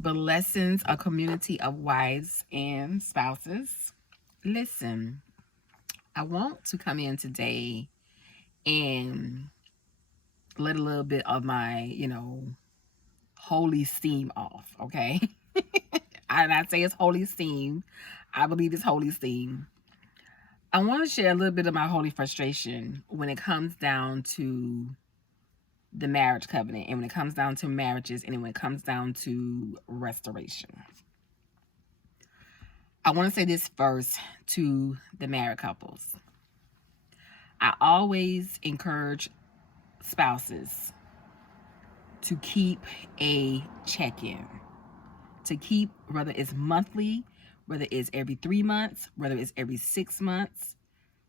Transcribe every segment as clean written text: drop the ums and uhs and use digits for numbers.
Blessings, a community of wives and spouses. Listen, I want to come in today and let a little bit of my, holy steam off, okay? And I say it's holy steam. I believe it's holy steam. I want to share a little bit of my holy frustration when it comes down to the marriage covenant and when it comes down to marriages and when it comes down to restoration. I want to say this first to the married couples. I always encourage spouses to keep a check-in, to keep, whether it's monthly, whether it's every 3 months, whether it's every 6 months.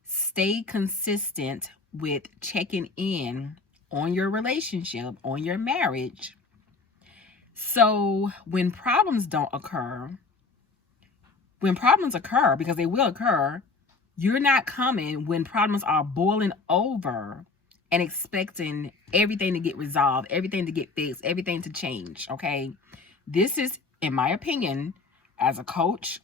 Stay consistent with checking in on your relationship, on your marriage. So when problems occur, because they will occur, you're not coming when problems are boiling over and expecting everything to get resolved, everything to get fixed, everything to change, okay? This is, in my opinion, as a coach,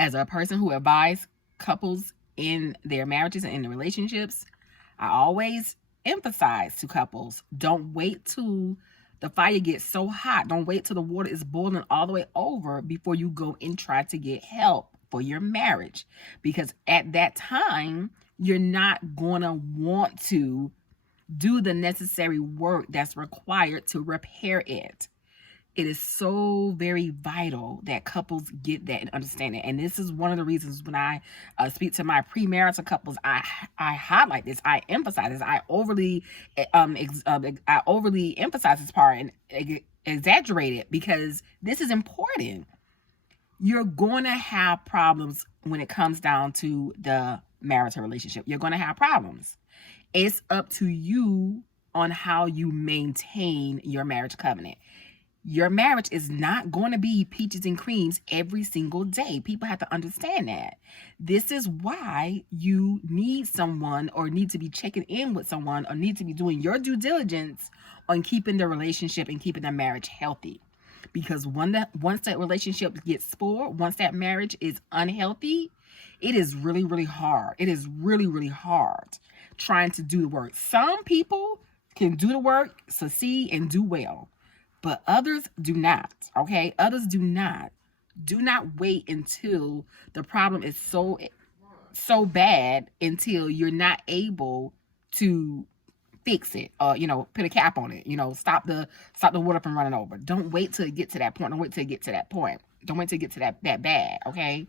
as a person who advises couples in their marriages and in their relationships, I always emphasize to couples, don't wait till the fire gets so hot. Don't wait till the water is boiling all the way over before you go and try to get help for your marriage. Because at that time, you're not going to want to do the necessary work that's required to repair it. It is so very vital that couples get that and understand it. And this is one of the reasons when I speak to my premarital couples, I highlight this, I emphasize this, I overly emphasize this part and exaggerate it because this is important. You're going to have problems when it comes down to the marital relationship. You're going to have problems. It's up to you on how you maintain your marriage covenant. Your marriage is not going to be peaches and creams every single day. People have to understand that. This is why you need someone or need to be checking in with someone or need to be doing your due diligence on keeping the relationship and keeping the marriage healthy. Because once that relationship gets spoiled, once that marriage is unhealthy, it is really, really hard. It is really, really hard trying to do the work. Some people can do the work, succeed, and do well. But others do not, okay? Others do not. Do not wait until the problem is so bad until you're not able to fix it or, put a cap on it. Stop the water from running over. Don't wait till it get to that point. Don't wait till it get to that point. Don't wait till it get to that bad, okay?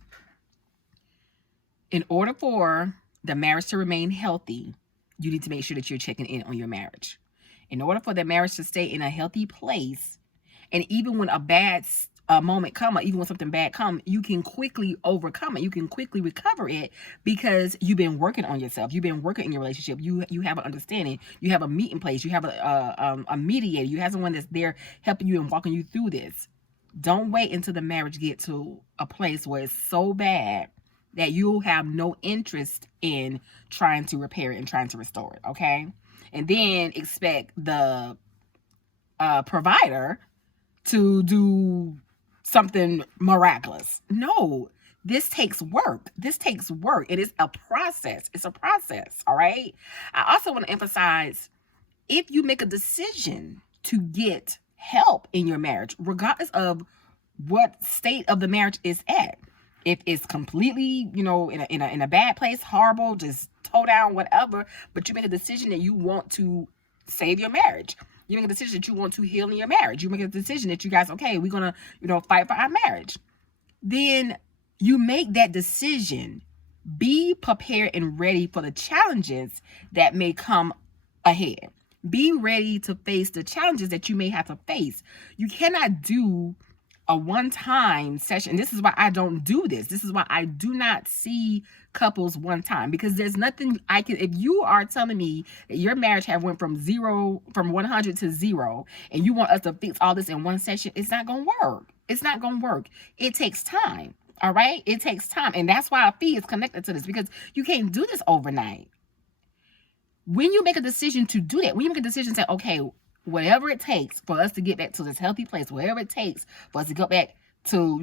In order for the marriage to remain healthy, you need to make sure that you're checking in on your marriage. In order for the marriage to stay in a healthy place, and even when a bad moment comes, or even when something bad comes, you can quickly overcome it. You can quickly recover it because you've been working on yourself. You've been working in your relationship. You have an understanding. You have a meeting place. You have a mediator. You have someone that's there helping you and walking you through this. Don't wait until the marriage gets to a place where it's so bad that you'll have no interest in trying to repair it and trying to restore it, okay? And then expect the provider to do something miraculous. No, this takes work. This takes work. It is a process. It's a process, all right? I also want to emphasize, if you make a decision to get help in your marriage, regardless of what state of the marriage is at, if it's completely, in a bad place, horrible, just toe down, whatever, but you make a decision that you want to save your marriage. You make a decision that you want to heal in your marriage. You make a decision that you guys, okay, we're going to, fight for our marriage. Then you make that decision. Be prepared and ready for the challenges that may come ahead. Be ready to face the challenges that you may have to face. You cannot do a one-time session. This is why I don't do this. This is why I do not see couples one time, because there's nothing I can, if you are telling me that your marriage have went from 100 to 0, and you want us to fix all this in one session, it's not going to work. It's not going to work. It takes time. All right. It takes time. And that's why a fee is connected to this, because you can't do this overnight. When you make a decision to do that, when you make a decision to say, okay, whatever it takes for us to get back to this healthy place, whatever it takes for us to go back to,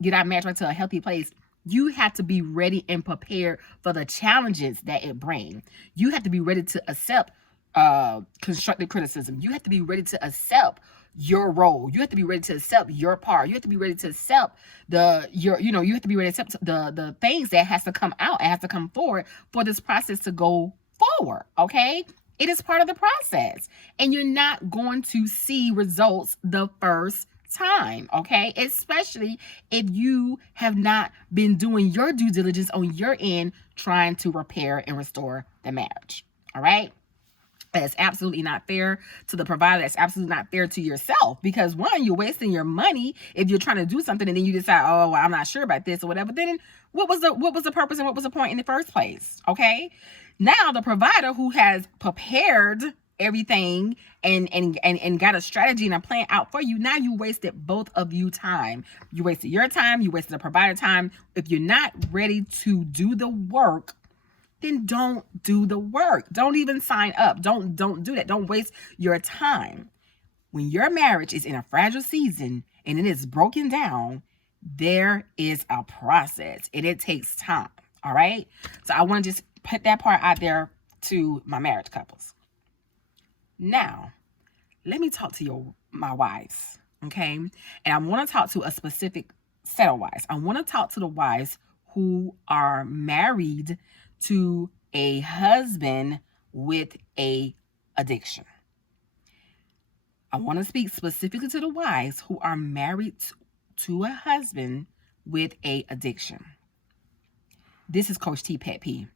get our marriage right to a healthy place, you have to be ready and prepared for the challenges that it brings. You have to be ready to accept constructive criticism. You have to be ready to accept your role. You have to be ready to accept your part. You have to be ready to accept you have to be ready to accept the things that has to come out and has to come forward for this process to go forward. Okay? It is part of the process. And you're not going to see results the first time, okay? Especially if you have not been doing your due diligence on your end, trying to repair and restore the marriage. All right? That's absolutely not fair to the provider. That's absolutely not fair to yourself, because one, you're wasting your money if you're trying to do something and then you decide, oh, well, I'm not sure about this or whatever. Then what was the purpose and what was the point in the first place? Okay. Now the provider who has prepared everything and got a strategy and a plan out for you, now you wasted both of you time. You wasted your time. You wasted the provider time. If you're not ready to do the work, then don't do the work. Don't even sign up. Don't do that. Don't waste your time. When your marriage is in a fragile season and it is broken down, there is a process and it takes time. All right. So I want to just put that part out there to my marriage couples. Now, let me talk to my wives. Okay. And I want to talk to a specific set of wives. I want to talk to the wives who are married to a husband with a addiction. I want to speak specifically to the wives who are married to a husband with a addiction. This is Coach T pet peeve.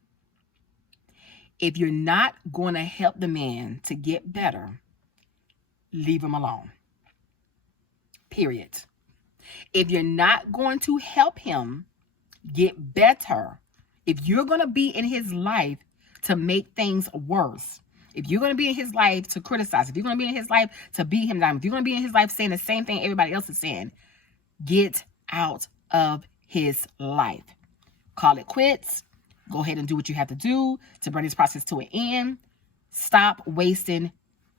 If you're not going to help the man to get better, leave him alone. Period. If you're not going to help him get better, if you're going to be in his life to make things worse, if you're going to be in his life to criticize, if you're going to be in his life to beat him down, if you're going to be in his life saying the same thing everybody else is saying, get out of his life. Call it quits. Go ahead and do what you have to do to bring this process to an end. Stop wasting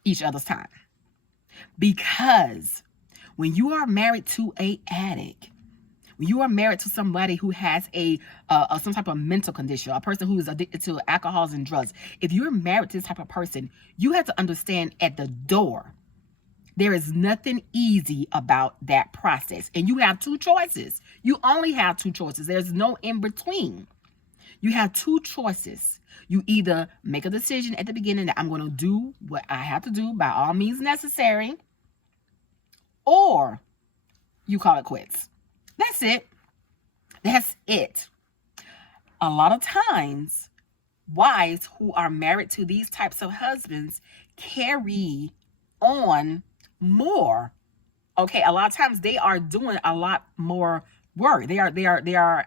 each other's time. Because when you are married to an addict, when you are married to somebody who has some type of mental condition, a person who is addicted to alcohols and drugs, if you're married to this type of person, you have to understand at the door, there is nothing easy about that process. And you have two choices. You only have two choices. There's no in between. You have two choices. You either make a decision at the beginning that I'm going to do what I have to do by all means necessary, or you call it quits. That's it. That's it. A lot of times, wives who are married to these types of husbands carry on more. Okay, a lot of times they are doing a lot more work. They are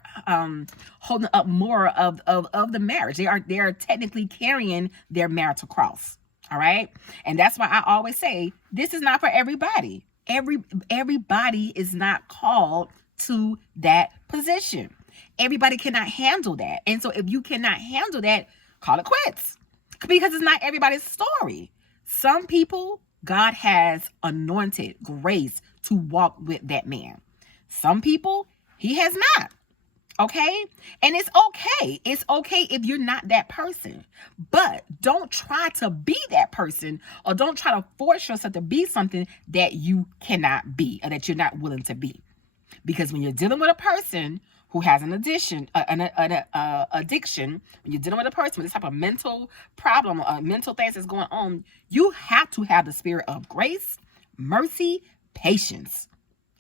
holding up more of the marriage. They are technically carrying their marital cross. All right, and that's why I always say this is not for everybody. Everybody is not called to that position. Everybody cannot handle that. And so if you cannot handle that, call it quits, because it's not everybody's story. Some people, God has anointed grace to walk with that man. Some people, he has not. Okay? And it's okay. It's okay if you're not that person. But don't try to be that person, or don't try to force yourself to be something that you cannot be, or that you're not willing to be. Because when you're dealing with a person who has an addiction, when you're dealing with a person with this type of mental problem, mental things that's going on, you have to have the spirit of grace, mercy, patience.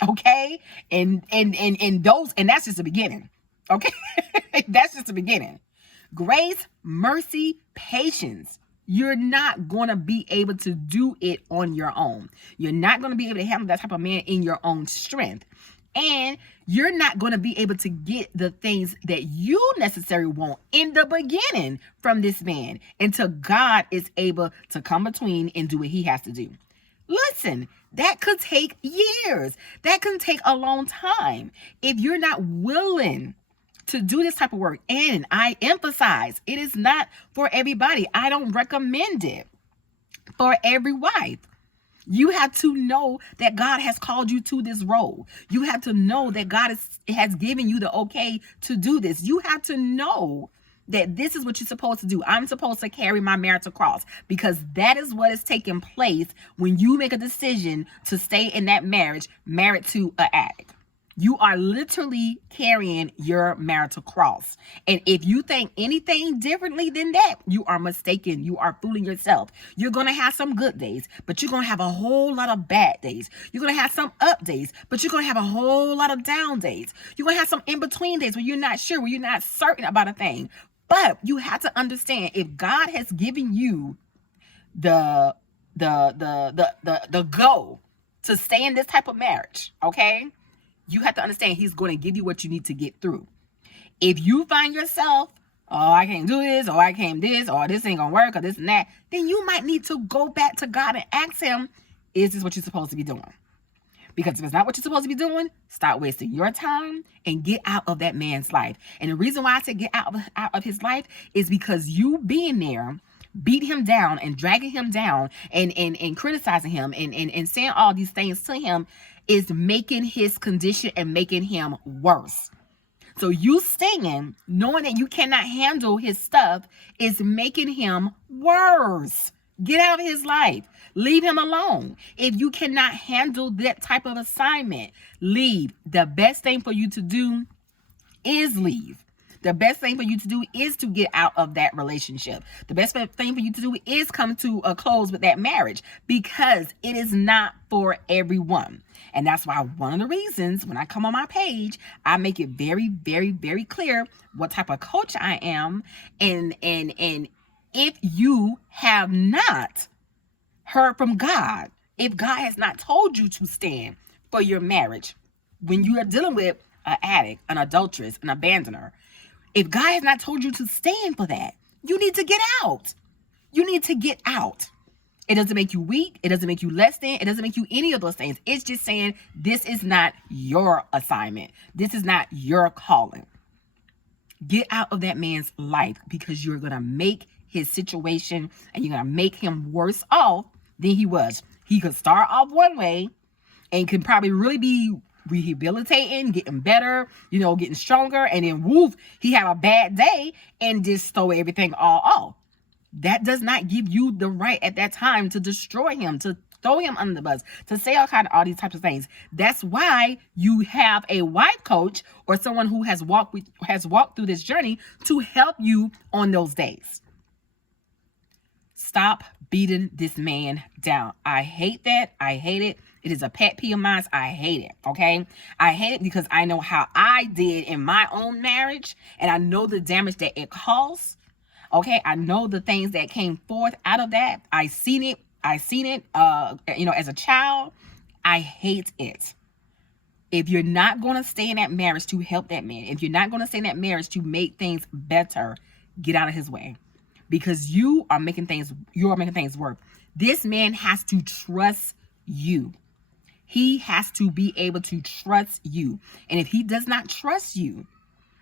Okay? And that's just the beginning. Okay? That's just the beginning. Grace, mercy, patience. You're not going to be able to do it on your own. You're not going to be able to handle that type of man in your own strength. And you're not going to be able to get the things that you necessarily want in the beginning from this man until God is able to come between and do what he has to do. Listen, that could take years. That can take a long time. If you're not willing to do this type of work, and I emphasize, it is not for everybody. I don't recommend it for every wife. You have to know that God has called you to this role. You have to know that God has given you the okay to do this. You have to know that this is what you're supposed to do. I'm supposed to carry my marital cross, because that is what is taking place when you make a decision to stay in that marriage married to an addict. You are literally carrying your marital cross. And if you think anything differently than that, you are mistaken. You are fooling yourself. You're going to have some good days, but you're going to have a whole lot of bad days. You're going to have some up days, but you're going to have a whole lot of down days. You're going to have some in-between days where you're not sure, where you're not certain about a thing. But you have to understand, if God has given you the go to stay in this type of marriage, okay? You have to understand he's going to give you what you need to get through. If you find yourself, oh, I can't do this, or I can't this, or this ain't gonna work, or this and that, then you might need to go back to God and ask him, is this what you're supposed to be doing? Because if it's not what you're supposed to be doing, stop wasting your time and get out of that man's life. And the reason why I said get out of his life is because you being there, beat him down and dragging him down and criticizing him and saying all these things to him is making his condition and making him worse. So you staying, knowing that you cannot handle his stuff, is making him worse. Get out of his life. Leave him alone. If you cannot handle that type of assignment, leave. The best thing for you to do is leave. The best thing for you to do is to get out of that relationship. The best thing for you to do is come to a close with that marriage, because it is not for everyone. And that's why one of the reasons when I come on my page, I make it very, very, very clear what type of coach I am. And if you have not heard from God, if God has not told you to stand for your marriage, when you are dealing with an addict, an adulteress, an abandoner, if God has not told you to stand for that, you need to get out. You need to get out. It doesn't make you weak. It doesn't make you less than. It doesn't make you any of those things. It's just saying this is not your assignment. This is not your calling. Get out of that man's life, because you're going to make his situation and you're going to make him worse off than he was. He could start off one way and can probably really be rehabilitating, getting better, getting stronger, and then woof, he have a bad day and just throw everything all off. That does not give you the right at that time to destroy him, to throw him under the bus, to say all these types of things. That's why you have a wife coach or someone who has walked through this journey to help you on those days. Stop beating this man down. I hate that. I hate it. It is a pet peeve of mine. I hate it. Okay. I hate it because I know how I did in my own marriage, and I know the damage that it caused. Okay. I know the things that came forth out of that. I seen it. As a child. I hate it. If you're not going to stay in that marriage to help that man, if you're not going to stay in that marriage to make things better, get out of his way, because you are making things work. This man has to trust you. He has to be able to trust you. And if he does not trust you,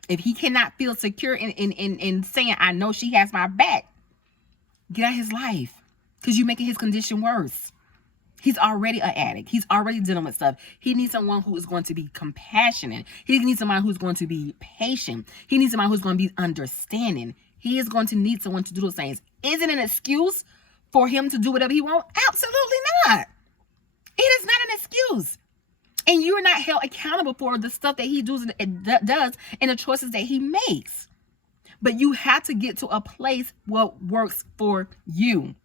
if he cannot feel secure in saying, I know she has my back, get out of his life, because you're making his condition worse. He's already an addict. He's already dealing with stuff. He needs someone who is going to be compassionate. He needs someone who's going to be patient. He needs someone who's going to be understanding. He is going to need someone to do those things. Is it an excuse for him to do whatever he wants? Absolutely not. It is not an excuse. And you're not held accountable for the stuff that he does and the choices that he makes. But you have to get to a place what works for you.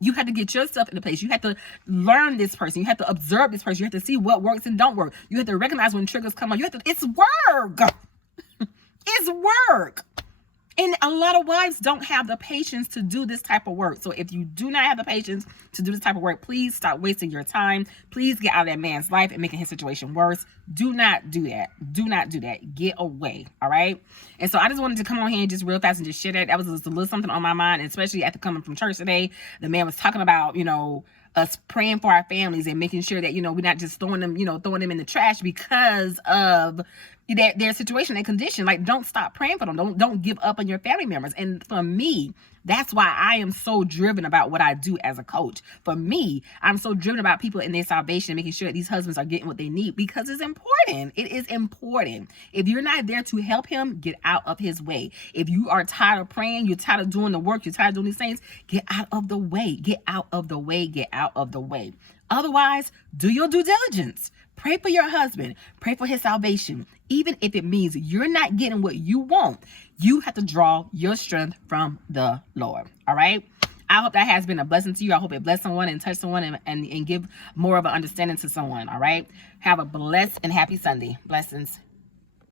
You have to get yourself in a place. You have to learn this person. You have to observe this person. You have to see what works and don't work. You have to recognize when triggers come on. It's work. It's work. And a lot of wives don't have the patience to do this type of work. So if you do not have the patience to do this type of work, please stop wasting your time. Please get out of that man's life and making his situation worse. Do not do that. Do not do that. Get away. All right. And so I just wanted to come on here and just real fast and just share that. That was just a little something on my mind, especially after coming from church today. The man was talking about, us praying for our families and making sure that, we're not just throwing them in the trash because of, their situation and condition. Like, don't stop praying for them. Don't give up on your family members. And for me, that's why I am so driven about what I do as a coach. For me, I'm so driven about people in their salvation, making sure that these husbands are getting what they need, because it's important. It is important. If you're not there to help him, get out of his way. If you are tired of praying, you're tired of doing the work, you're tired of doing these things, get out of the way. Get out of the way. Get out of the way. Otherwise, do your due diligence. Pray for your husband. Pray for his salvation. Even if it means you're not getting what you want, you have to draw your strength from the Lord. All right? I hope that has been a blessing to you. I hope it blessed someone and touched someone and give more of an understanding to someone. All right? Have a blessed and happy Sunday. Blessings.